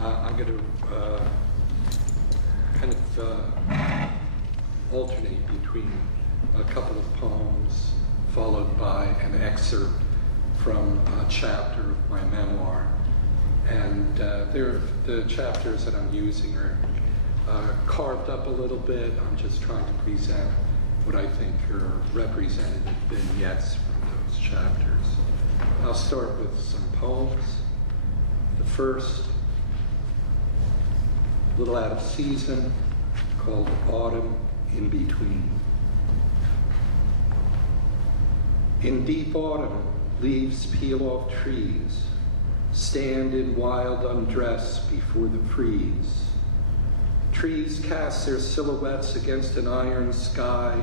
I'm going to kind of alternate between a couple of poems followed by an excerpt from a chapter of my memoir. And the chapters that I'm using are carved up a little bit. I'm just trying to present what I think are representative vignettes from those chapters. I'll start with some poems. The first, a little out of season, called Autumn in Between. In deep autumn, leaves peel off trees, stand in wild undress before the freeze. Trees cast their silhouettes against an iron sky,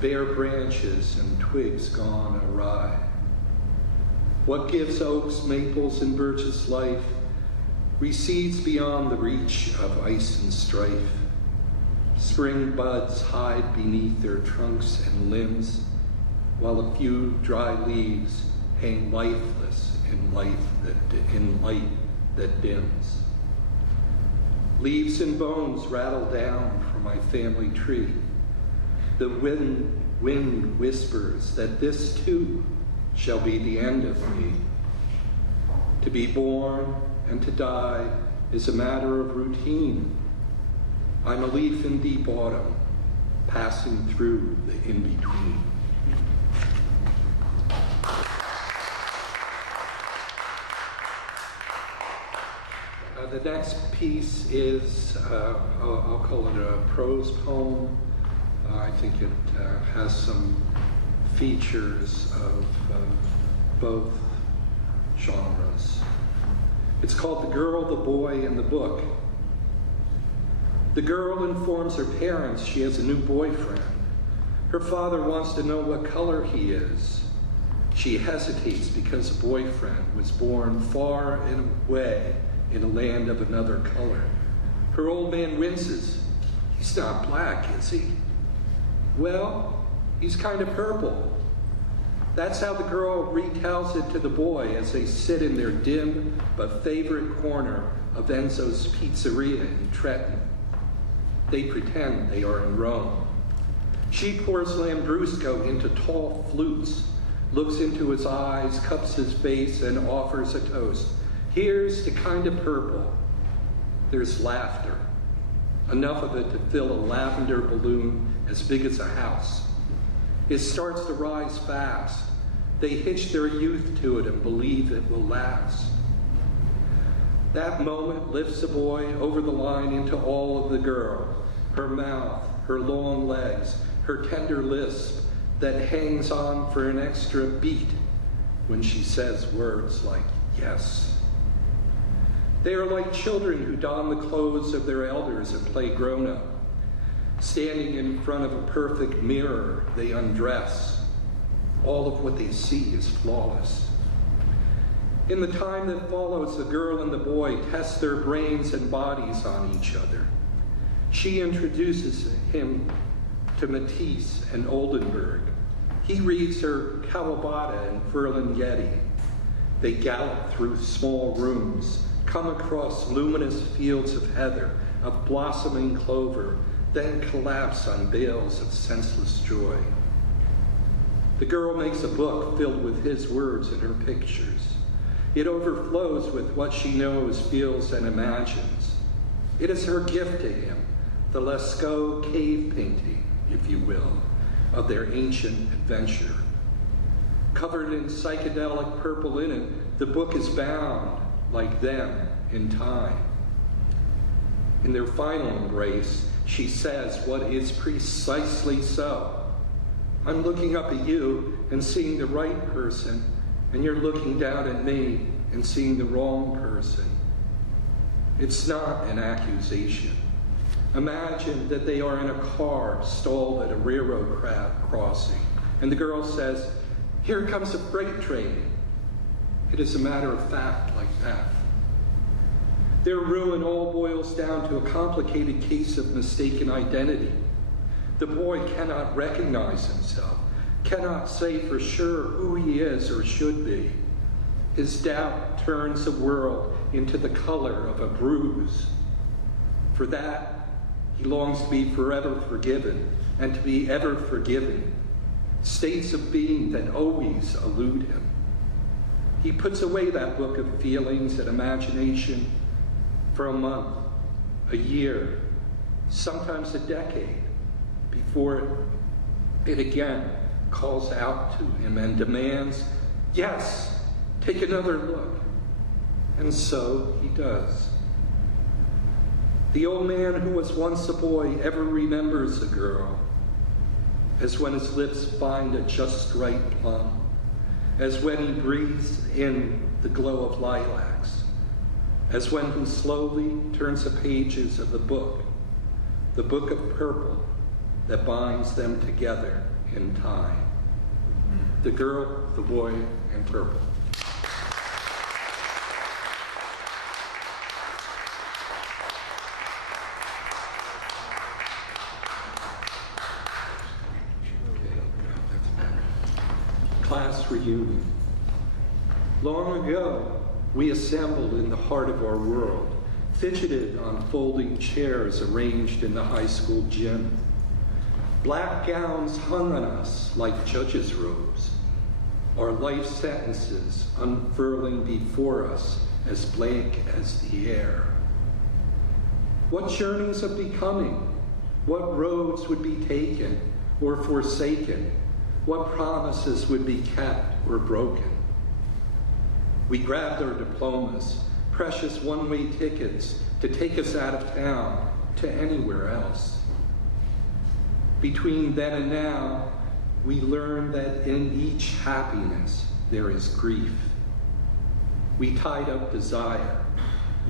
bare branches and twigs gone awry. What gives oaks, maples, and birches life recedes beyond the reach of ice and strife. Spring buds hide beneath their trunks and limbs, while a few dry leaves hang lifeless in light that dims. Leaves and bones rattle down from my family tree. The wind whispers that this too shall be the end of me. To be born and to die is a matter of routine. I'm a leaf in deep autumn, passing through the in-between. The next piece is, I'll call it a prose poem. I think it has some features of both genres. It's called The Girl, the Boy, and the Book. The girl informs her parents she has a new boyfriend. Her father wants to know what color he is. She hesitates because the boyfriend was born far and away in a land of another color. Her old man winces. He's not black, is he? Well, he's kind of purple. That's how the girl retells it to the boy as they sit in their dim but favorite corner of Enzo's Pizzeria in Trenton. They pretend they are in Rome. She pours Lambrusco into tall flutes, looks into his eyes, cups his face, and offers a toast. Here's to kind of purple. There's laughter, enough of it to fill a lavender balloon as big as a house. It starts to rise fast. They hitch their youth to it and believe it will last. That moment lifts the boy over the line into all of the girl, her mouth, her long legs, her tender lisp that hangs on for an extra beat when she says words like yes. They are like children who don the clothes of their elders and play grown-up. Standing in front of a perfect mirror, they undress. All of what they see is flawless. In the time that follows, the girl and the boy test their brains and bodies on each other. She introduces him to Matisse and Oldenburg. He reads her Kawabata and Ferlinghetti. They gallop through small rooms, come across luminous fields of heather, of blossoming clover, then collapse on bales of senseless joy. The girl makes a book filled with his words and her pictures. It overflows with what she knows, feels, and imagines. It is her gift to him, the Lascaux cave painting, if you will, of their ancient adventure. Covered in psychedelic purple linen, the book is bound, like them, in time. In their final embrace, she says what is precisely so. I'm looking up at you and seeing the right person, and you're looking down at me and seeing the wrong person. It's not an accusation. Imagine that they are in a car stalled at a railroad crossing, and the girl says, "Here comes a freight train." It is a matter of fact like that. Their ruin all boils down to a complicated case of mistaken identity. The boy cannot recognize himself, cannot say for sure who he is or should be. His doubt turns the world into the color of a bruise. For that, he longs to be forever forgiven and to be ever forgiving, states of being that always elude him. He puts away that book of feelings and imagination for a month, a year, sometimes a decade, before it again calls out to him and demands, yes, take another look. And so he does. The old man who was once a boy ever remembers a girl, as when his lips find a just right plum, as when he breathes in the glow of lilacs, as when he slowly turns the pages of the book of purple that binds them together in time. The girl, the boy, and purple. Class reunion. Long ago, we assembled in the heart of our world, fidgeted on folding chairs arranged in the high school gym. Black gowns hung on us like judges' robes, our life sentences unfurling before us as blank as the air. What journeys of becoming, what roads would be taken or forsaken, what promises would be kept or broken. We grabbed our diplomas, precious one-way tickets to take us out of town to anywhere else. Between then and now, we learned that in each happiness there is grief. We tied up desire,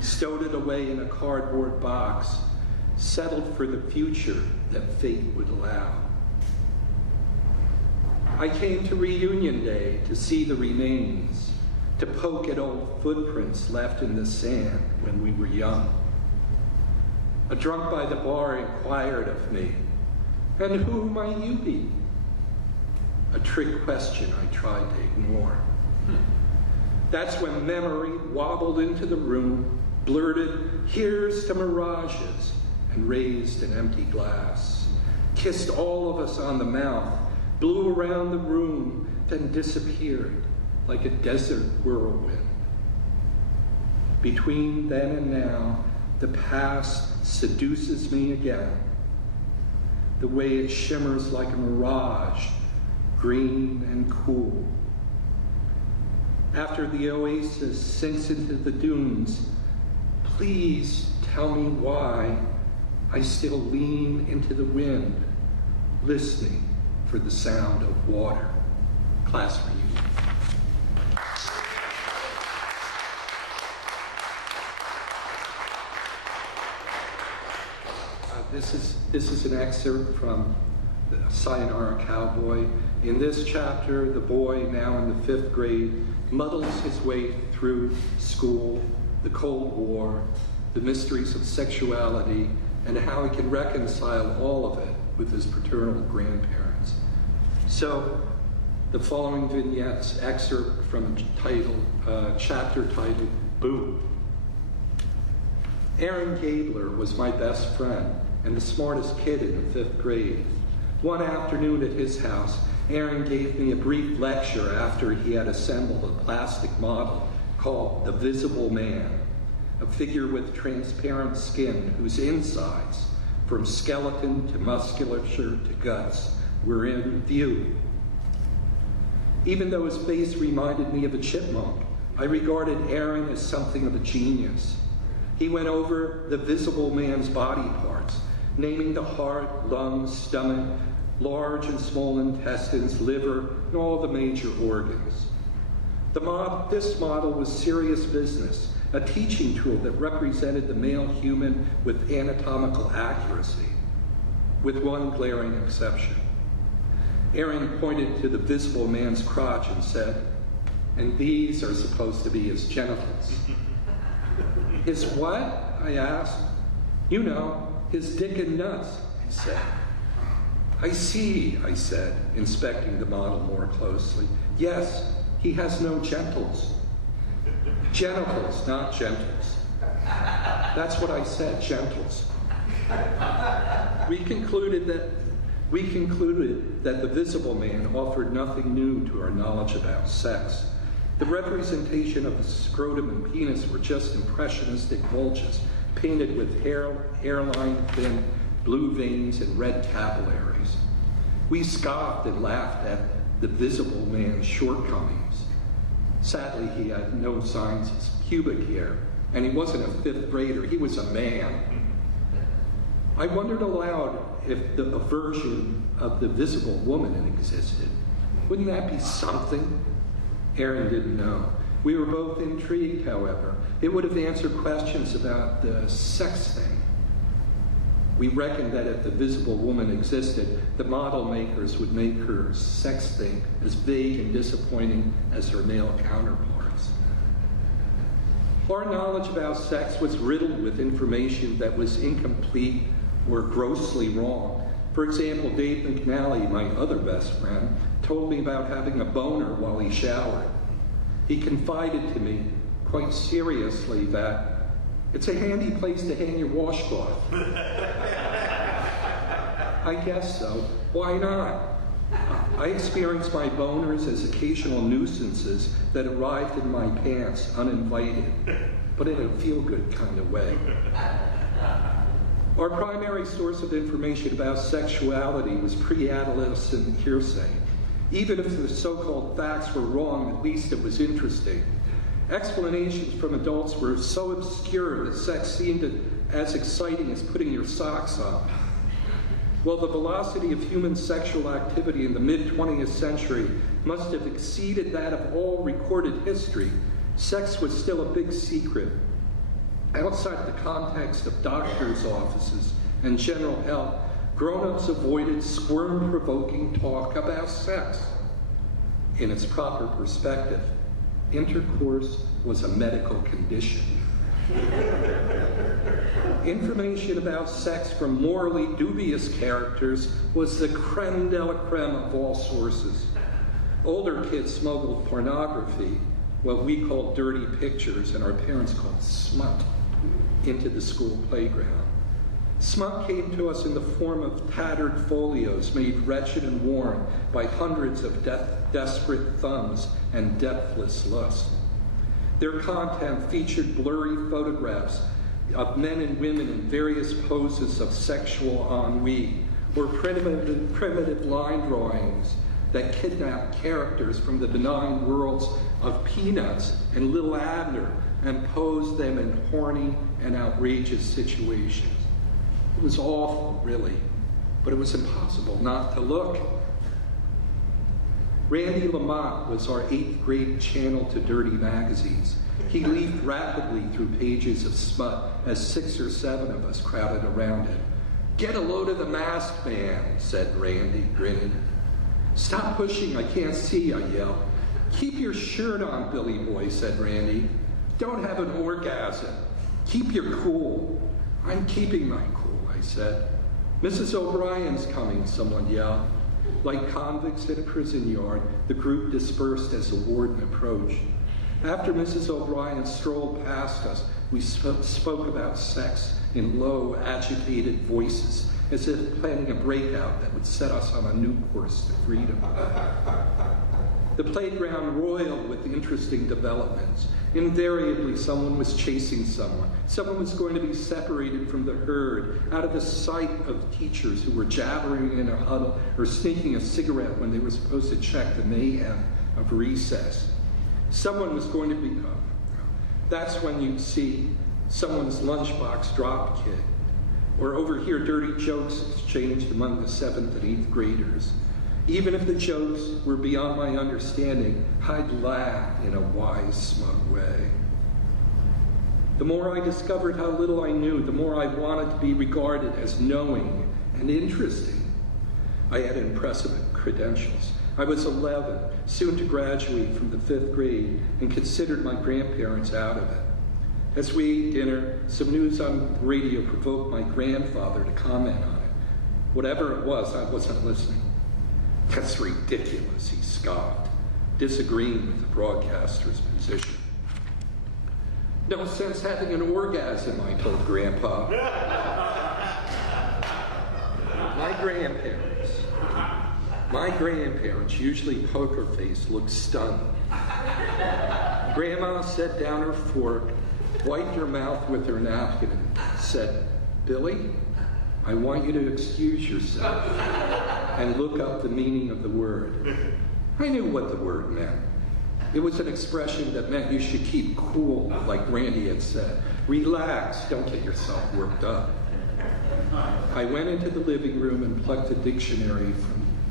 stowed it away in a cardboard box, settled for the future that fate would allow. I came to reunion day to see the remains, to poke at old footprints left in the sand when we were young. A drunk by the bar inquired of me, "And who might you be?" A trick question I tried to ignore. That's when memory wobbled into the room, blurted, "Here's to mirages," and raised an empty glass, kissed all of us on the mouth, blew around the room, then disappeared like a desert whirlwind. Between then and now, the past seduces me again, the way it shimmers like a mirage, green and cool. After the oasis sinks into the dunes, please tell me why I still lean into the wind, listening for the sound of water. Class reunion. This is an excerpt from the Sayonara Cowboy. In this chapter, the boy, now in the 5th grade, muddles his way through school, the Cold War, the mysteries of sexuality, and how he can reconcile all of it with his paternal grandparents. So, the following vignettes excerpt from a chapter titled Boo. Aaron Gabler was my best friend and the smartest kid in the 5th grade. One afternoon at his house, Aaron gave me a brief lecture after he had assembled a plastic model called the Visible Man, a figure with transparent skin whose insides, from skeleton to musculature to guts, were in view. Even though his face reminded me of a chipmunk, I regarded Aaron as something of a genius. He went over the visible man's body parts, naming the heart, lungs, stomach, large and small intestines, liver, and all the major organs. This model was serious business, a teaching tool that represented the male human with anatomical accuracy, with one glaring exception. Aaron pointed to the visible man's crotch and said, "And these are supposed to be his genitals." "His what?" I asked. "You know, his dick and nuts," he said. "I see," I said, inspecting the model more closely. "Yes, he has no genitals." Genitals, not gentles. That's what I said, gentles. We concluded that the visible man offered nothing new to our knowledge about sex. The representation of the scrotum and penis were just impressionistic bulges painted with hairline-thin blue veins and red capillaries. We scoffed and laughed at the visible man's shortcomings. Sadly, he had no signs of pubic hair, and he wasn't a 5th grader, he was a man. I wondered aloud if a version of the visible woman had existed. Wouldn't that be something? Aaron didn't know. We were both intrigued, however. It would have answered questions about the sex thing. We reckoned that if the visible woman existed, the model makers would make her sex thing as vague and disappointing as her male counterparts. Our knowledge about sex was riddled with information that was incomplete or grossly wrong. For example, Dave McNally, my other best friend, told me about having a boner while he showered. He confided to me, quite seriously, that it's a handy place to hang your washcloth. I guess so. Why not? I experienced my boners as occasional nuisances that arrived in my pants uninvited, but in a feel-good kind of way. Our primary source of information about sexuality was pre-adolescent hearsay. Even if the so-called facts were wrong, at least it was interesting. Explanations from adults were so obscure that sex seemed as exciting as putting your socks on. Well, the velocity of human sexual activity in the mid-20th century must have exceeded that of all recorded history. Sex was still a big secret. Outside the context of doctors' offices and general health, grown-ups avoided squirm-provoking talk about sex. In its proper perspective, intercourse was a medical condition. Information about sex from morally dubious characters was the creme de la creme of all sources. Older kids smuggled pornography, what we called dirty pictures and our parents called smut, into the school playground. Smut came to us in the form of tattered folios made wretched and worn by hundreds of desperate thumbs and depthless lust. Their content featured blurry photographs of men and women in various poses of sexual ennui, or primitive line drawings that kidnapped characters from the benign worlds of Peanuts and Little Abner and posed them in horny and outrageous situations. It was awful, really, but it was impossible not to look. Randy Lamont was our 8th grade channel to dirty magazines. He leafed rapidly through pages of smut as 6 or 7 of us crowded around him. "Get a load of the Masked Man," said Randy, grinning. "Stop pushing, I can't see," I yelled. "Keep your shirt on, Billy Boy," said Randy. "Don't have an orgasm. Keep your cool." "I'm keeping my cool," I said. "Mrs. O'Brien's coming," someone yelled. Like convicts in a prison yard, the group dispersed as the warden approached. After Mrs. O'Brien strolled past us, we spoke about sex in low, agitated voices, as if planning a breakout that would set us on a new course to freedom. The playground roiled with interesting developments. Invariably, someone was chasing someone. Someone was going to be separated from the herd, out of the sight of teachers who were jabbering in a huddle or sneaking a cigarette when they were supposed to check the mayhem of recess. Someone was going to become. That's when you'd see someone's lunchbox drop kicked, or overhear dirty jokes exchanged among the 7th and 8th graders. Even if the jokes were beyond my understanding, I'd laugh in a wise, smug way. The more I discovered how little I knew, the more I wanted to be regarded as knowing and interesting. I had impressive credentials. I was 11, soon to graduate from the 5th grade, and considered my grandparents out of it. As we ate dinner, some news on the radio provoked my grandfather to comment on it. Whatever it was, I wasn't listening. "That's ridiculous," he scoffed, disagreeing with the broadcaster's position. No sense having an orgasm, I told Grandpa. My grandparents, usually poker-faced, looked stunned. Grandma set down her fork, wiped her mouth with her napkin, and said, "Billy, I want you to excuse yourself and look up the meaning of the word." I knew what the word meant. It was an expression that meant you should keep cool, like Randy had said. Relax, don't get yourself worked up. I went into the living room and plucked a dictionary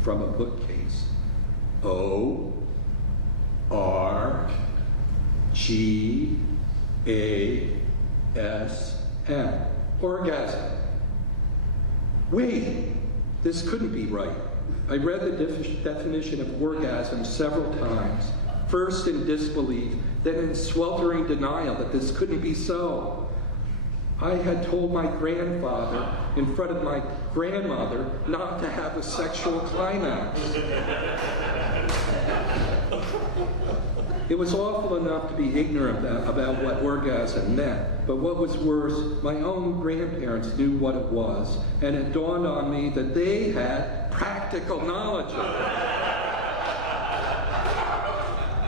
from a bookcase. O-R-G-A-S-M. Orgasm. Wait, this couldn't be right. I read the definition of orgasm several times, first in disbelief, then in sweltering denial that this couldn't be so. I had told my grandfather in front of my grandmother not to have a sexual climax. It was awful enough to be ignorant about what orgasm meant, but what was worse, my own grandparents knew what it was, and it dawned on me that they had practical knowledge of it.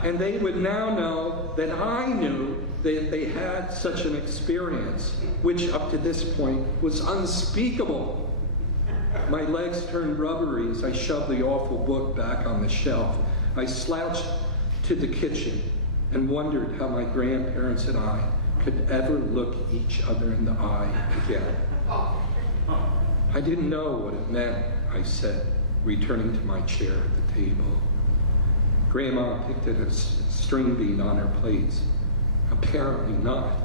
And they would now know that I knew that they had such an experience, which up to this point was unspeakable. My legs turned rubbery as I shoved the awful book back on the shelf. I slouched to the kitchen and wondered how my grandparents and I could ever look each other in the eye again. I didn't know what it meant, I said, returning to my chair at the table. Grandma picked at a string bean on her plates. Apparently not.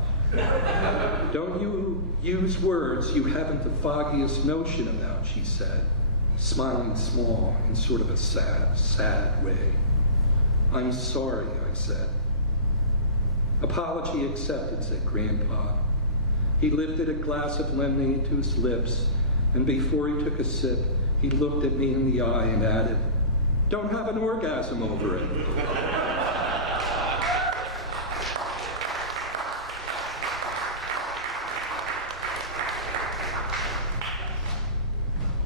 Don't you use words you haven't the foggiest notion about, she said, smiling small in sort of a sad way. I'm sorry, I said. Apology accepted, said Grandpa. He lifted a glass of lemonade to his lips, and before he took a sip, he looked at me in the eye and added, "Don't have an orgasm over it."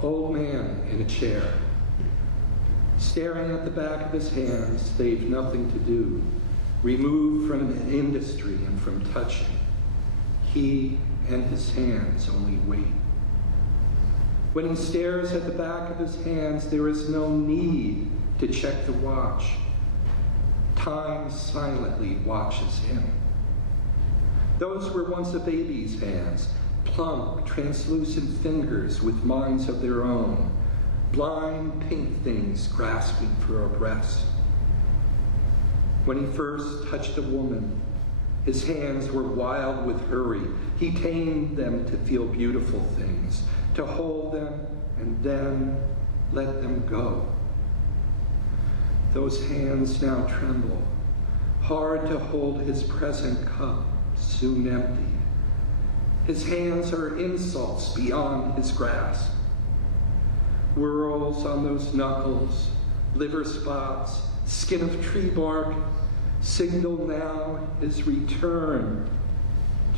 Old man in a chair, staring at the back of his hands, they've nothing to do, removed from an industry and from touching. He and his hands only wait. When he stares at the back of his hands, there is no need to check the watch. Time silently watches him. Those were once a baby's hands, plump, translucent fingers with minds of their own, blind pink things grasping for a breast. When he first touched a woman, his hands were wild with hurry. He tamed them to feel beautiful things, to hold them and then let them go. Those hands now tremble, hard to hold his present cup, soon empty. His hands are insults beyond his grasp. Whirls on those knuckles, liver spots, skin of tree bark, signal now his return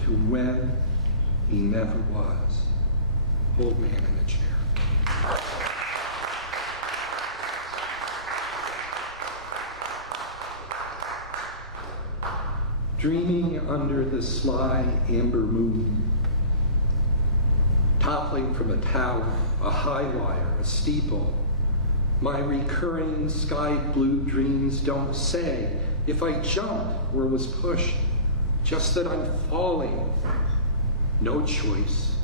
to when he never was. Old man in a chair. Dreaming under the sly amber moon, toppling from a tower, a high wire, a steeple, my recurring sky blue dreams don't say if I jumped or was pushed, just that I'm falling. No choice,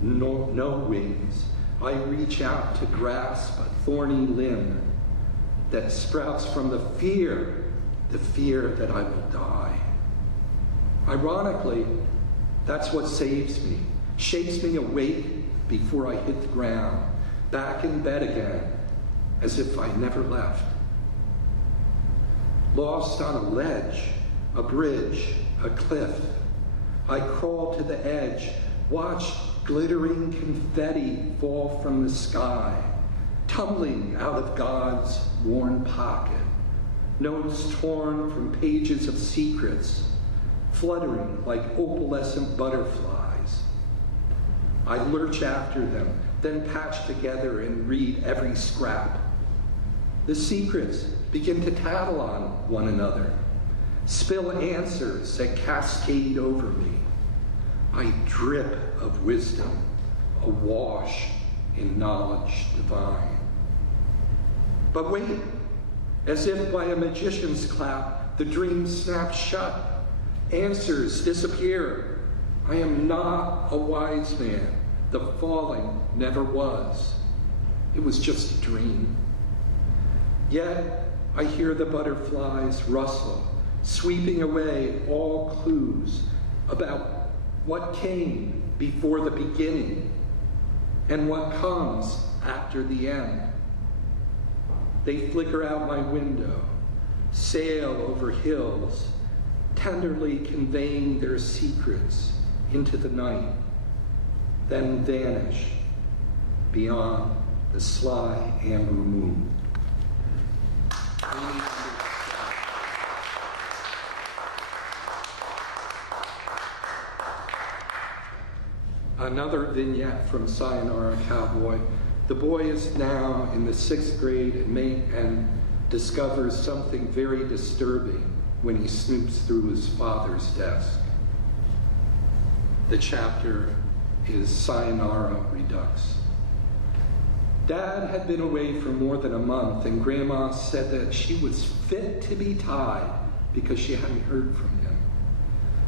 no wings. I reach out to grasp a thorny limb that sprouts from the fear that I will die. Ironically, that's what saves me, shakes me awake before I hit the ground, back in bed again, as if I never left. Lost on a ledge, a bridge, a cliff, I crawl to the edge, watch glittering confetti fall from the sky, tumbling out of God's worn pocket, notes torn from pages of secrets, fluttering like opalescent butterflies. I lurch after them, then patch together and read every scrap. The secrets begin to tattle on one another, spill answers that cascade over me. I drip of wisdom, awash in knowledge divine. But wait, as if by a magician's clap, the dream snaps shut. Answers disappear. I am not a wise man. The falling never was. It was just a dream. Yet I hear the butterflies rustle, sweeping away all clues about what came before the beginning and what comes after the end. They flicker out my window, sail over hills, tenderly conveying their secrets into the night, then vanish beyond the sly amber moon. Another vignette from Sayonara Cowboy. The boy is now in the 6th grade and discovers something very disturbing when he snoops through his father's desk. The chapter is Sayonara Redux. Dad had been away for more than a month, and Grandma said that she was fit to be tied because she hadn't heard from him.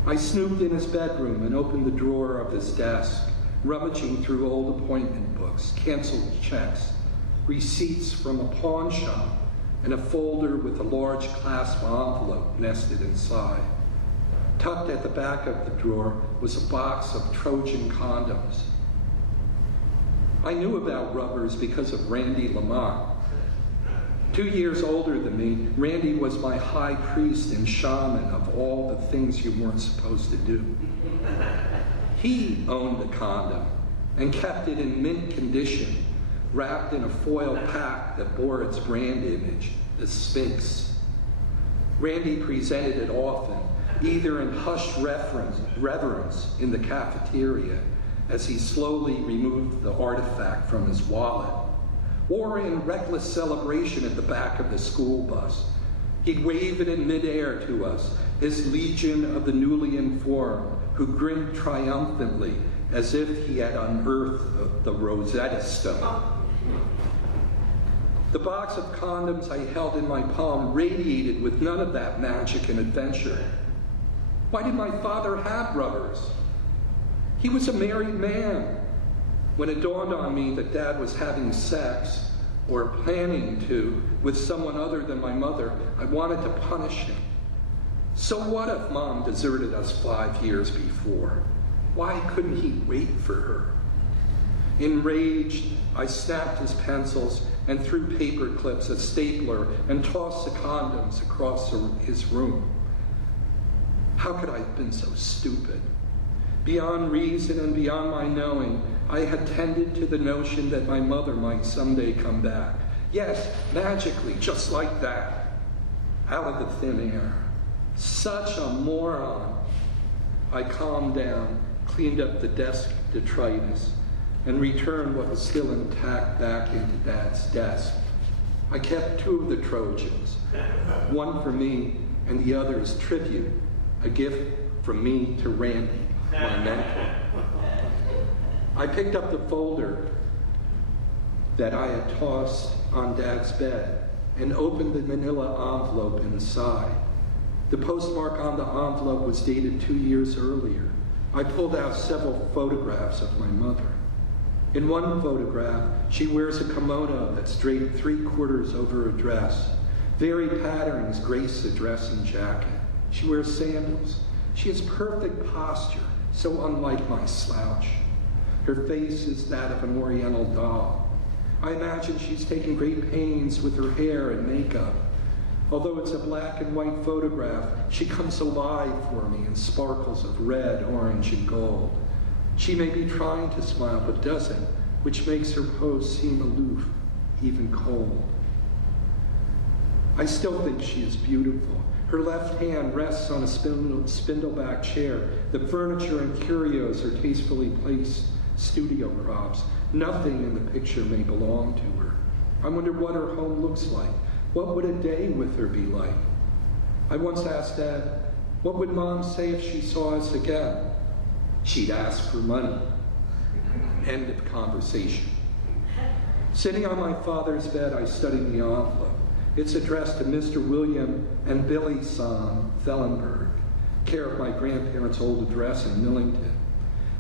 I snooped in his bedroom and opened the drawer of his desk, rummaging through old appointment books, canceled checks, receipts from a pawn shop, and a folder with a large clasp envelope nested inside. Tucked at the back of the drawer was a box of Trojan condoms. I knew about rubbers because of Randy Lamont. 2 years older than me, Randy was my high priest and shaman of all the things you weren't supposed to do. He owned the condom and kept it in mint condition, wrapped in a foil pack that bore its brand image, the Sphinx. Randy presented it often, either in hushed reverence in the cafeteria as he slowly removed the artifact from his wallet, or in reckless celebration at the back of the school bus. He'd wave it in midair to us, his legion of the newly informed, who grinned triumphantly as if he had unearthed the Rosetta Stone. The box of condoms I held in my palm radiated with none of that magic and adventure. Why did my father have rubbers? He was a married man. When it dawned on me that Dad was having sex, or planning to, with someone other than my mother, I wanted to punish him. So what if Mom deserted us 5 years before? Why couldn't he wait for her? Enraged, I snapped his pencils and threw paper clips, a stapler, and tossed the condoms across his room. How could I have been so stupid? Beyond reason and beyond my knowing, I had tended to the notion that my mother might someday come back. Yes, magically, just like that, out of the thin air. Such a moron. I calmed down, cleaned up the desk detritus, and returned what was still intact back into Dad's desk. I kept 2 of the Trojans, one for me and the other as tribute, a gift from me to Randy, my mentor. I picked up the folder that I had tossed on Dad's bed and opened the manila envelope inside. The postmark on the envelope was dated 2 years earlier. I pulled out several photographs of my mother. In one photograph, she wears a kimono that's draped 3/4 over her dress. Varied patterns grace the dress and jacket. She wears sandals. She has perfect posture, so unlike my slouch. Her face is that of an oriental doll. I imagine she's taken great pains with her hair and makeup. Although it's a black and white photograph, she comes alive for me in sparkles of red, orange, and gold. She may be trying to smile, but doesn't, which makes her pose seem aloof, even cold. I still think she is beautiful. Her left hand rests on a spindleback chair. The furniture and curios are tastefully placed studio props. Nothing in the picture may belong to her. I wonder what her home looks like. What would a day with her be like? I once asked Dad, what would Mom say if she saw us again? She'd ask for money. End of conversation. Sitting on my father's bed, I studied the envelope. It's addressed to Mr. William and Billy Son Fellenberg, care of my grandparents' old address in Millington.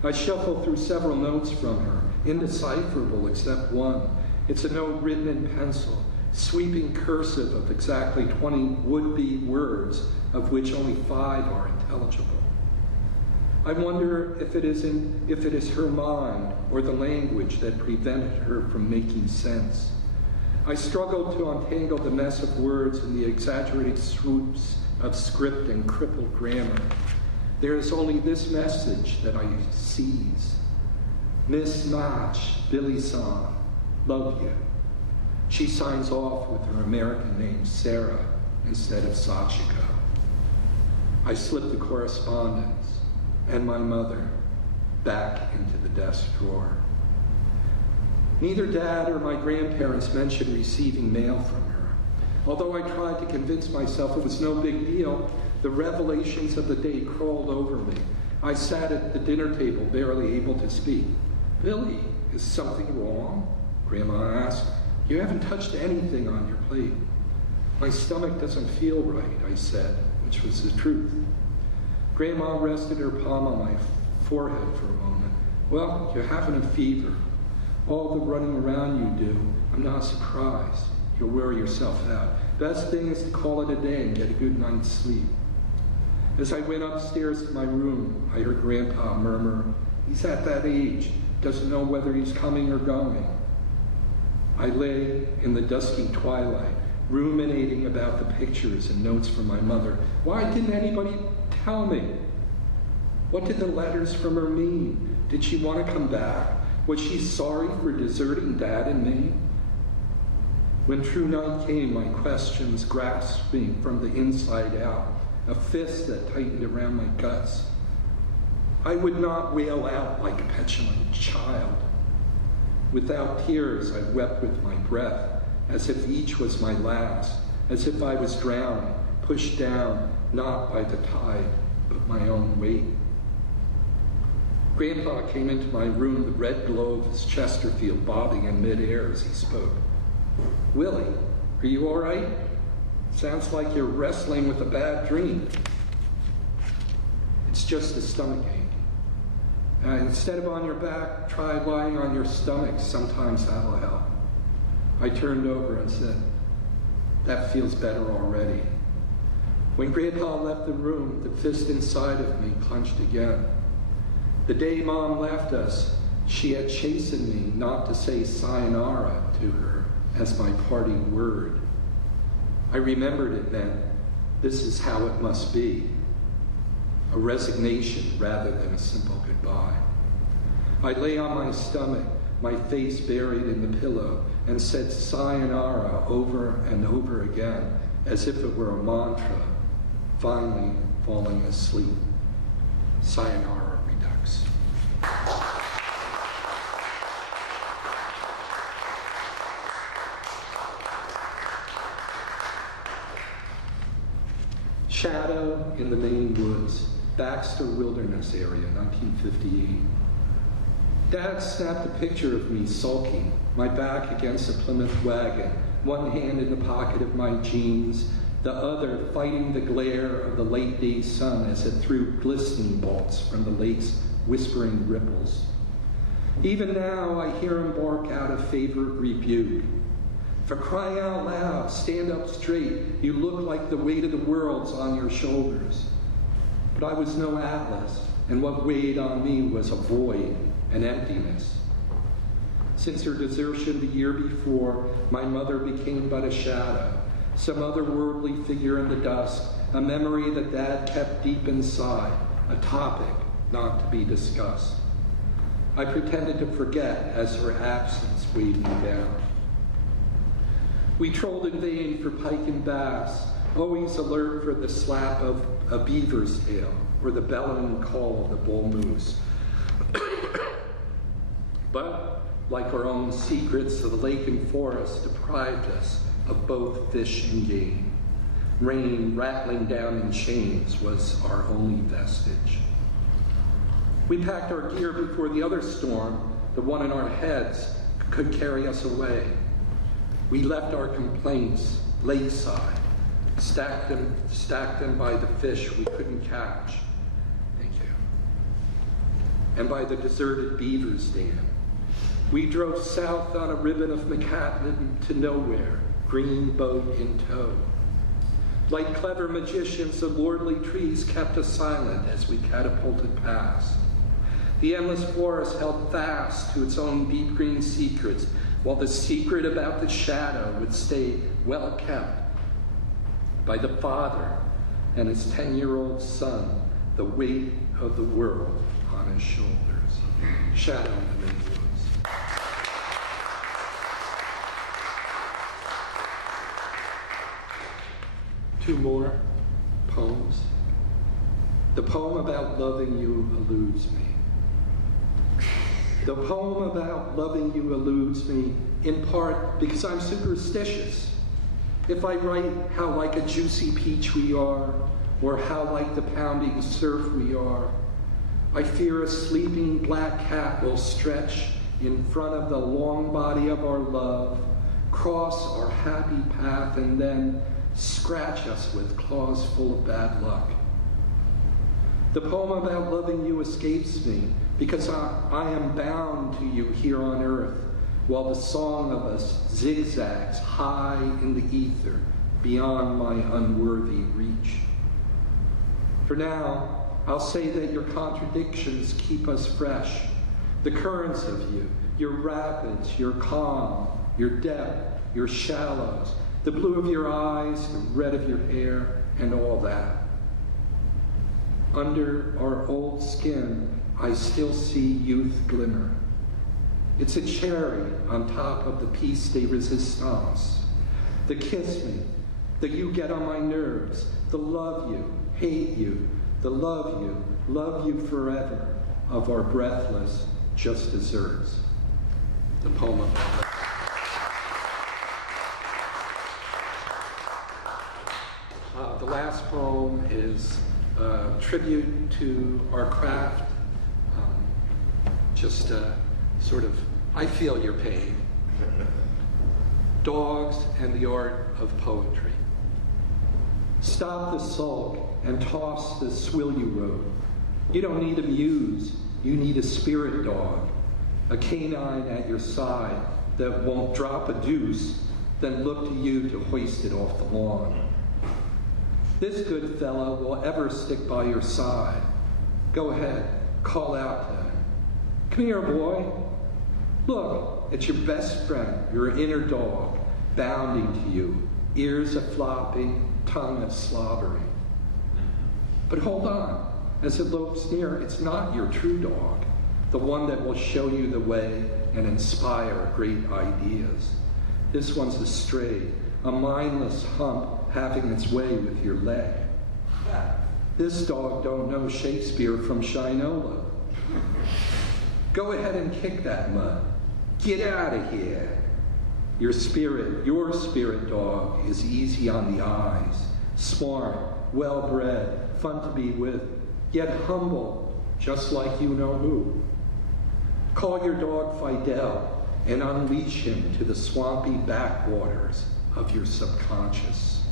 I shuffled through several notes from her, indecipherable except one. It's a note written in pencil, sweeping cursive of exactly 20 would-be words, of which only 5 are intelligible. I wonder if it is her mind or the language that prevented her from making sense. I struggled to untangle the mess of words and the exaggerated swoops of script and crippled grammar. There is only this message that I seize. Miss Match, Billy Son, love you. She signs off with her American name, Sarah, instead of Sachiko. I slip the correspondence and my mother back into the desk drawer. Neither Dad or my grandparents mentioned receiving mail from her. Although I tried to convince myself it was no big deal, the revelations of the day crawled over me. I sat at the dinner table, barely able to speak. Billy, is something wrong? Grandma asked. You haven't touched anything on your plate. My stomach doesn't feel right, I said, which was the truth. Grandma rested her palm on my forehead for a moment. Well, you're having a fever. All the running around you do, I'm not surprised. You'll wear yourself out. Best thing is to call it a day and get a good night's sleep. As I went upstairs to my room, I heard Grandpa murmur, he's at that age, doesn't know whether he's coming or going. I lay in the dusky twilight, ruminating about the pictures and notes from my mother. Why didn't anybody tell me? What did the letters from her mean? Did she want to come back? Was she sorry for deserting Dad and me? When true night came, my questions grasped me from the inside out, a fist that tightened around my guts. I would not wail out like a petulant child. Without tears, I wept with my breath, as if each was my last, as if I was drowning, pushed down, not by the tide, but my own weight. Grandpa came into my room, the red glow of his Chesterfield bobbing in midair as he spoke. Willie, are you all right? Sounds like you're wrestling with a bad dream. It's just a stomachache. Instead of on your back, try lying on your stomach. Sometimes that'll help. I turned over and said, that feels better already. When Grandpa left the room, the fist inside of me clenched again. The day Mom left us, she had chastened me not to say sayonara to her as my parting word. I remembered it meant, this is how it must be. A resignation rather than a simple goodbye. I lay on my stomach, my face buried in the pillow, and said sayonara over and over again, as if it were a mantra, finally falling asleep. Sayonara Redux. Shadow in the Maine Woods, Baxter Wilderness Area, 1958. Dad snapped a picture of me sulking, my back against a Plymouth wagon, one hand in the pocket of my jeans, the other fighting the glare of the late-day sun as it threw glistening bolts from the lake's whispering ripples. Even now, I hear him bark out a favorite rebuke. For crying out loud, stand up straight. You look like the weight of the world's on your shoulders. But I was no Atlas, and what weighed on me was a void, an emptiness. Since her desertion the year before, my mother became but a shadow, some otherworldly figure in the dusk, a memory that Dad kept deep inside, a topic not to be discussed. I pretended to forget as her absence weighed me down. We trolled in vain for pike and bass, always alert for the slap of a beaver's tail or the bellowing call of the bull moose. But, like our own secrets, the lake and forest deprived us of both fish and game. Rain rattling down in chains was our only vestige. We packed our gear before the other storm, the one in our heads, could carry us away. We left our complaints lakeside, stacked them by the fish we couldn't catch. Thank you. And by the deserted beaver's dam. We drove south on a ribbon of macadam to nowhere, green boat in tow. Like clever magicians, the lordly trees kept us silent as we catapulted past. The endless forest held fast to its own deep green secrets, while the secret about the shadow would stay well kept by the father and his 10-year-old son, the weight of the world on his shoulders. Shadow in the Main Woods. Two more poems. The poem about loving you eludes me. The poem about loving you eludes me, in part because I'm superstitious. If I write how like a juicy peach we are, or how like the pounding surf we are, I fear a sleeping black cat will stretch in front of the long body of our love, cross our happy path, and then scratch us with claws full of bad luck. The poem about loving you escapes me because I am bound to you here on earth, while the song of us zigzags high in the ether beyond my unworthy reach. For now, I'll say that your contradictions keep us fresh. The currents of you, your rapids, your calm, your depth, your shallows, the blue of your eyes, the red of your hair, and all that. Under our old skin, I still see youth glimmer. It's a cherry on top of the piece de resistance. The kiss me, the you get on my nerves, the love you, hate you, the love you forever of our breathless just desserts. The poem of love. The last poem is a tribute to our craft. Sort of, I feel your pain. Dogs and the art of poetry. Stop the sulk and toss the swill you wrote. You don't need a muse, you need a spirit dog, a canine at your side that won't drop a deuce, then look to you to hoist it off the lawn. This good fellow will ever stick by your side. Go ahead, call out to him. Come here, boy. Look, it's your best friend, your inner dog, bounding to you, ears a-flopping, tongue a-slobbering. But hold on, as it lopes near, it's not your true dog, the one that will show you the way and inspire great ideas. This one's a stray, a mindless hump having its way with your leg. This dog don't know Shakespeare from Shinola. Go ahead and kick that mud. Get out of here. Your spirit dog, is easy on the eyes, smart, well-bred, fun to be with, yet humble, just like you know who. Call your dog Fidel and unleash him to the swampy backwaters of your subconscious.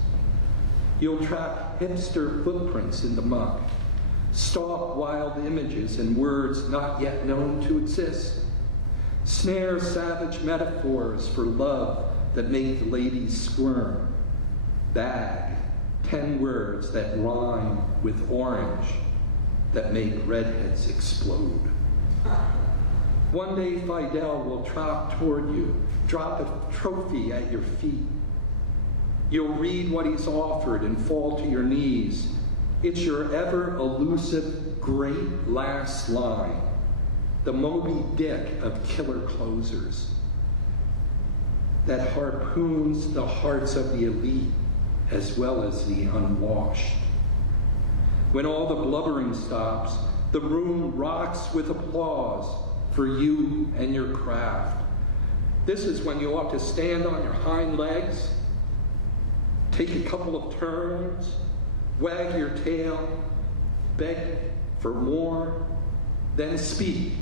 You'll track hipster footprints in the muck, stalk wild images and words not yet known to exist, snare savage metaphors for love that make the ladies squirm, bag 10 words that rhyme with orange that make redheads explode. One day Fidel will trot toward you, drop a trophy at your feet. You'll read what he's offered and fall to your knees. It's your ever elusive great last line, the Moby Dick of killer closers, that harpoons the hearts of the elite as well as the unwashed. When all the blubbering stops, the room rocks with applause for you and your craft. This is when you ought to stand on your hind legs, take a couple of turns, wag your tail, beg for more, then speak